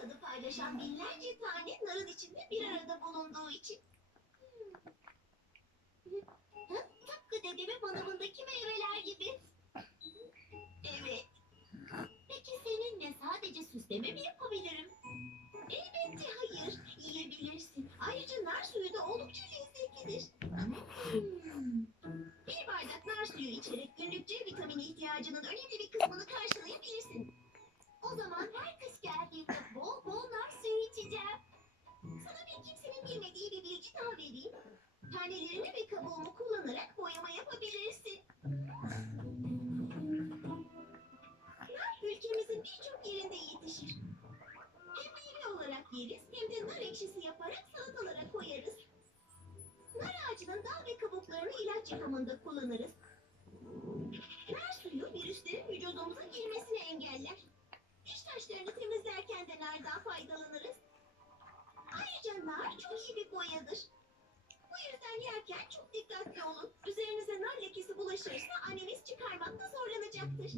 tadı paylaşan binlerce tane narın içinde bir arada bulunduğu için. Hmm. Hı? Tıpkı dedemin manavındaki meyveler gibi. Evet. Peki seninle sadece süsleme mi yapabilirim? Elbette hayır. Yiyebilirsin. Ayrıca nar suyu da oldukça lezzetlidir. Hmm. Bir bardak nar suyu içerek günlük C vitamini ihtiyacının önemli bir kısmını karşılayabilirsin. Bilmediği bir bilgi daha vereyim. Tanelerini ve kabuğumu kullanarak boyama yapabilirsin. Nar ülkemizin birçok yerinde yetişir. Hem meyve olarak yeriz hem de nar ekşisi yaparak salatalara koyarız. Nar ağacının dal ve kabuklarını ilaç yapımında kullanırız. çok iyi bir boyadır. Bu yüzden yerken çok dikkatli olun. Üzerinize nar lekesi bulaşırsa anneniz çıkarmakta zorlanacaktır.